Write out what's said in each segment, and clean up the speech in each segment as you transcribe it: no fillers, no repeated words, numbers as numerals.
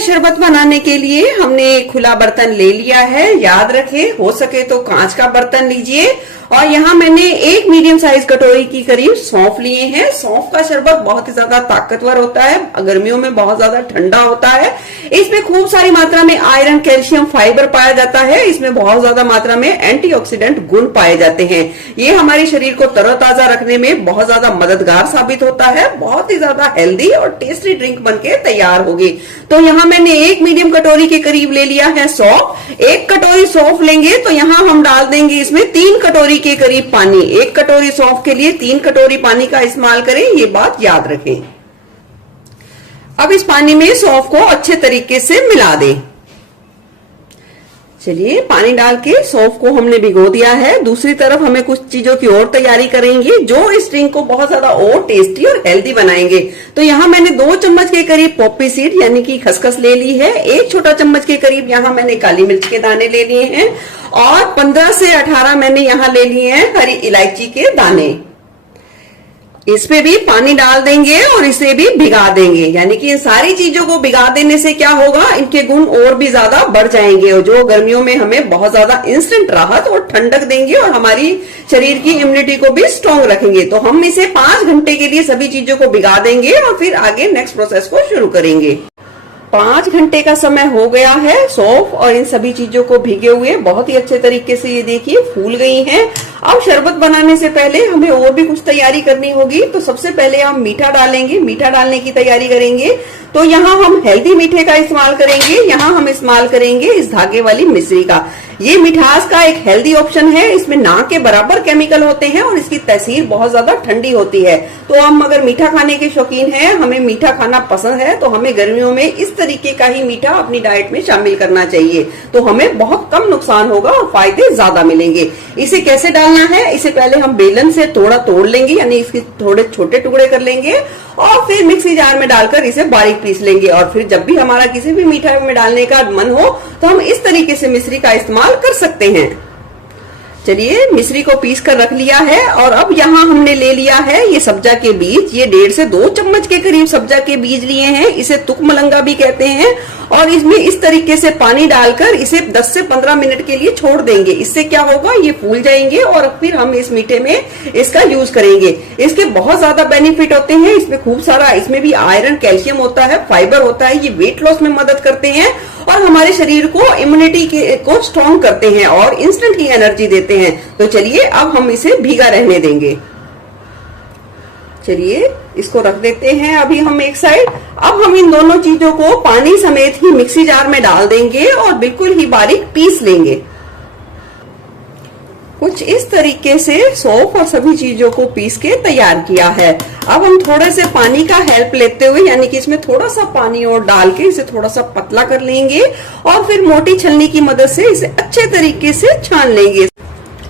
शरबत बनाने के लिए हमने खुला बर्तन ले लिया है। याद रखें, हो सके तो कांच का बर्तन लीजिए। और यहाँ मैंने एक मीडियम साइज कटोरी की करीब सौंफ लिए हैं। सौंफ का शरबत बहुत ही ज्यादा ताकतवर होता है, गर्मियों में बहुत ज्यादा ठंडा होता है। इसमें खूब सारी मात्रा में आयरन, कैल्शियम, फाइबर पाया जाता है। इसमें बहुत ज्यादा मात्रा में एंटीऑक्सीडेंट गुण पाए जाते हैं। ये हमारे शरीर को तरोताजा रखने में बहुत ज्यादा मददगार साबित होता है। बहुत ही ज्यादा हेल्दी और टेस्टी ड्रिंक बनके तैयार होगी। तो यहाँ मैंने एक मीडियम कटोरी के करीब ले लिया है सौंफ। एक कटोरी सौंफ लेंगे तो यहाँ हम डाल देंगे इसमें 3 कटोरी के करीब पानी। 1 कटोरी सौंफ के लिए 3 कटोरी पानी का इस्तेमाल करें, ये बात याद रखें। अब इस पानी में सौंफ को अच्छे तरीके से मिला दें। चलिए, पानी डाल के सौंफ को हमने भिगो दिया है। दूसरी तरफ हमें कुछ चीजों की और तैयारी करेंगे जो इस ड्रिंक को बहुत ज्यादा और टेस्टी और हेल्दी बनाएंगे। तो यहाँ मैंने 2 चम्मच के करीब पॉपी सीड यानी कि खसखस ले ली है। 1 छोटा चम्मच के करीब यहाँ मैंने काली मिर्च के दाने ले लिए हैं और 15 से 18 मैंने यहाँ ले लिए हैं हरी इलायची के दाने। इसमें भी पानी डाल देंगे और इसे भी भिगा देंगे। यानी कि इन सारी चीजों को भिगा देने से क्या होगा, इनके गुण और भी ज्यादा बढ़ जाएंगे और जो गर्मियों में हमें बहुत ज्यादा इंस्टेंट राहत और ठंडक देंगे और हमारी शरीर की इम्यूनिटी को भी स्ट्रांग रखेंगे। तो हम इसे 5 घंटे के लिए सभी चीजों को भिगा देंगे और फिर आगे नेक्स्ट प्रोसेस को शुरू करेंगे। 5 घंटे का समय हो गया है। सौंफ और इन सभी चीजों को भीगे हुए बहुत ही अच्छे तरीके से ये देखिए फूल गई हैं। अब शरबत बनाने से पहले हमें और भी कुछ तैयारी करनी होगी। तो सबसे पहले हम मीठा डालेंगे, मीठा डालने की तैयारी करेंगे। तो यहाँ हम हेल्दी मीठे का इस्तेमाल करेंगे। यहाँ हम इस्तेमाल करेंगे इस धागे वाली मिश्री का। ये मिठास का एक हेल्दी ऑप्शन है। इसमें ना के बराबर केमिकल होते हैं और इसकी तासीर बहुत ज्यादा ठंडी होती है। तो हम अगर मीठा खाने के शौकीन हैं, हमें मीठा खाना पसंद है, तो हमें गर्मियों में इस तरीके का ही मीठा अपनी डाइट में शामिल करना चाहिए। तो हमें बहुत कम नुकसान होगा और फायदे ज्यादा मिलेंगे। इसे कैसे डालना है, इसे पहले हम बेलन से थोड़ा तोड़ लेंगे, यानी इसके थोड़े छोटे टुकड़े कर लेंगे और फिर मिक्सी जार में डालकर इसे बारीक पीस लेंगे। और फिर जब भी हमारा किसी भी मीठा में डालने का मन हो तो हम इस तरीके से मिश्री का इस्तेमाल कर सकते हैं। चलिए, मिश्री को पीस कर रख लिया है और अब यहाँ हमने ले लिया है ये सब्जा के बीज। ये 1.5 से 2 चम्मच के करीब सब्जा के बीज लिए हैं। इसे तुक मलंगा भी कहते हैं। और इसमें इस तरीके से पानी डालकर इसे 10 से 15 मिनट के लिए छोड़ देंगे। इससे क्या होगा, ये फूल जाएंगे और फिर हम इस मीठे में इसका यूज करेंगे। इसके बहुत ज्यादा बेनिफिट होते हैं। इसमें खूब सारा, इसमें भी आयरन, कैल्शियम होता है, फाइबर होता है। ये वेट लॉस में मदद करते हैं और हमारे शरीर को इम्यूनिटी को स्ट्रॉन्ग करते हैं और इंस्टेंट की एनर्जी देते हैं। तो चलिए, अब हम इसे भीगा रहने देंगे। चलिए, इसको रख देते हैं अभी हम एक साइड। अब हम इन दोनों चीजों को पानी समेत ही मिक्सी जार में डाल देंगे और बिल्कुल ही बारीक पीस लेंगे। कुछ इस तरीके से सौंफ और सभी चीजों को पीस के तैयार किया है। अब हम थोड़े से पानी का हेल्प लेते हुए, यानी कि इसमें थोड़ा सा पानी और डाल के इसे थोड़ा सा पतला कर लेंगे और फिर मोटी छलनी की मदद से इसे अच्छे तरीके से छान लेंगे।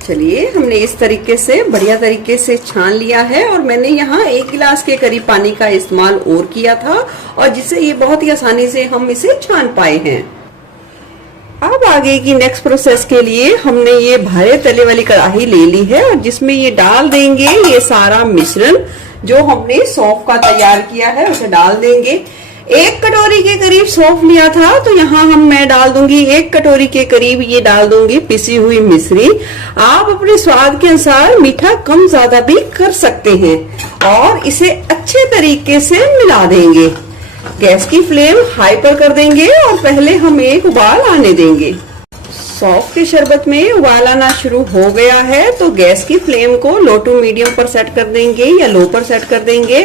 चलिए, हमने इस तरीके से बढ़िया तरीके से छान लिया है और मैंने यहाँ 1 गिलास के करीब पानी का इस्तेमाल और किया था और जिससे ये बहुत ही आसानी से हम इसे छान पाए हैं। अब आगे की नेक्स्ट प्रोसेस के लिए हमने ये भारे तले वाली कढ़ाई ले ली है और जिसमें ये डाल देंगे ये सारा मिश्रण जो हमने सौंफ का तैयार किया है, उसे डाल देंगे। 1 कटोरी के करीब सौंफ लिया था तो यहाँ मैं डाल दूंगी 1 कटोरी के करीब ये डाल दूंगी पिसी हुई मिश्री। आप अपने स्वाद के अनुसार मीठा कम ज्यादा भी कर सकते हैं और इसे अच्छे तरीके से मिला देंगे। गैस की फ्लेम हाई पर कर देंगे और पहले हम एक उबाल आने देंगे। सौंफ के शरबत में उबाल आना शुरू हो गया है तो गैस की फ्लेम को लो टू मीडियम पर सेट कर देंगे या लो पर सेट कर देंगे।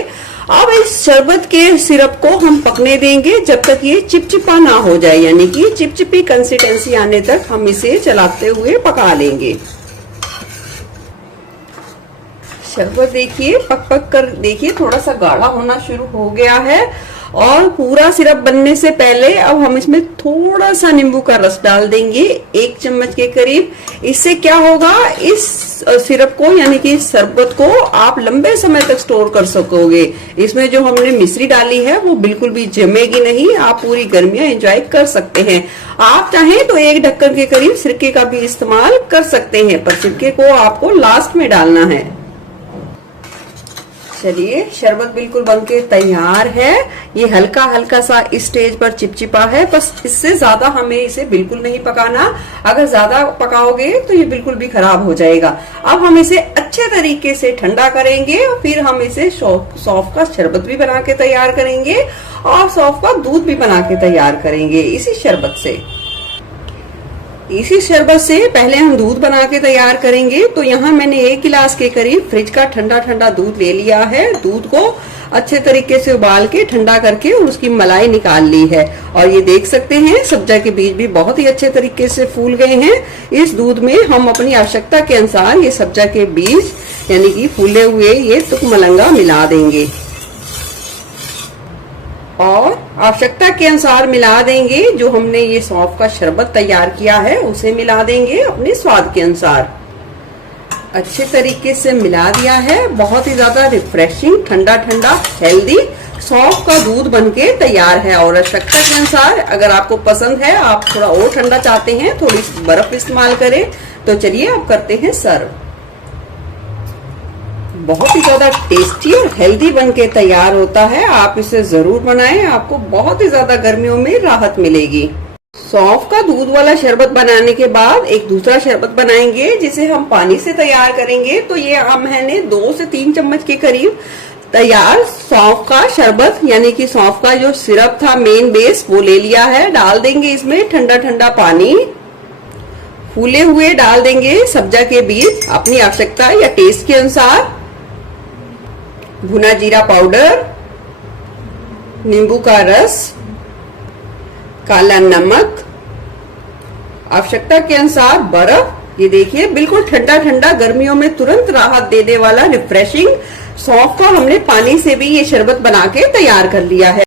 अब इस शरबत के सिरप को हम पकने देंगे जब तक ये चिपचिपा ना हो जाए, यानी कि चिपचिपी कंसिस्टेंसी आने तक हम इसे चलाते हुए पका लेंगे। शरबत देखिए पक पक कर देखिए थोड़ा सा गाढ़ा होना शुरू हो गया है और पूरा सिरप बनने से पहले अब हम इसमें थोड़ा सा नींबू का रस डाल देंगे 1 चम्मच के करीब। इससे क्या होगा, इस सिरप को यानी कि शरबत को आप लंबे समय तक स्टोर कर सकोगे। इसमें जो हमने मिश्री डाली है वो बिल्कुल भी जमेगी नहीं, आप पूरी गर्मियां एंजॉय कर सकते हैं। आप चाहें तो 1 ढक्कन के करीब सिरके का भी इस्तेमाल कर सकते हैं, पर सिरके को आपको लास्ट में डालना है। चलिए शरबत बिल्कुल बनके तैयार है। ये हल्का हल्का सा इस स्टेज पर चिपचिपा है, बस इससे ज्यादा हमें इसे बिल्कुल नहीं पकाना। अगर ज्यादा पकाओगे तो ये बिल्कुल भी खराब हो जाएगा। अब हम इसे अच्छे तरीके से ठंडा करेंगे और फिर हम इसे सौंफ का शरबत भी बना के तैयार करेंगे और सौंफ का दूध भी बना के तैयार करेंगे इसी शरबत से। इसी शरबत से पहले हम दूध बना के तैयार करेंगे। तो यहाँ मैंने 1 गिलास के करीब फ्रिज का ठंडा ठंडा दूध ले लिया है। दूध को अच्छे तरीके से उबाल के ठंडा करके और उसकी मलाई निकाल ली है। और ये देख सकते हैं सब्जा के बीज भी बहुत ही अच्छे तरीके से फूल गए हैं। इस दूध में हम अपनी आवश्यकता के अनुसार ये सब्जा के बीज यानी कि फूले हुए ये तुक मलंगा मिला देंगे और आवश्यकता के अनुसार मिला देंगे। जो हमने ये सौंफ का शरबत तैयार किया है उसे मिला देंगे अपने स्वाद के अनुसार। अच्छे तरीके से मिला दिया है। बहुत ही ज्यादा रिफ्रेशिंग ठंडा ठंडा हेल्दी सौंफ का दूध बनके तैयार है। और आवश्यकता के अनुसार अगर आपको पसंद है, आप थोड़ा और ठंडा चाहते हैं, थोड़ी बर्फ इस्तेमाल करें। तो चलिए अब करते हैं सर्व। बहुत ही ज्यादा टेस्टी और हेल्दी बनके तैयार होता है। आप इसे जरूर बनाएं, आपको बहुत ही ज्यादा गर्मियों में राहत मिलेगी। सौंफ का दूध वाला शरबत बनाने के बाद एक दूसरा शरबत बनाएंगे जिसे हम पानी से तैयार करेंगे। तो ये मैंने 2 से 3 चम्मच के करीब तैयार सौंफ का शरबत यानी कि सौंफ का जो सिरप था मेन बेस वो ले लिया है। डाल देंगे इसमें ठंडा ठंडा पानी, फूले हुए डाल देंगे सब्जा के बीज अपनी आवश्यकता या टेस्ट के अनुसार, भुना जीरा पाउडर, नींबू का रस, काला नमक, आवश्यकता के अनुसार बर्फ। ये देखिए बिल्कुल ठंडा ठंडा गर्मियों में तुरंत राहत देने वाला रिफ्रेशिंग सौंफ का हमने पानी से भी ये शरबत बना के तैयार कर लिया है।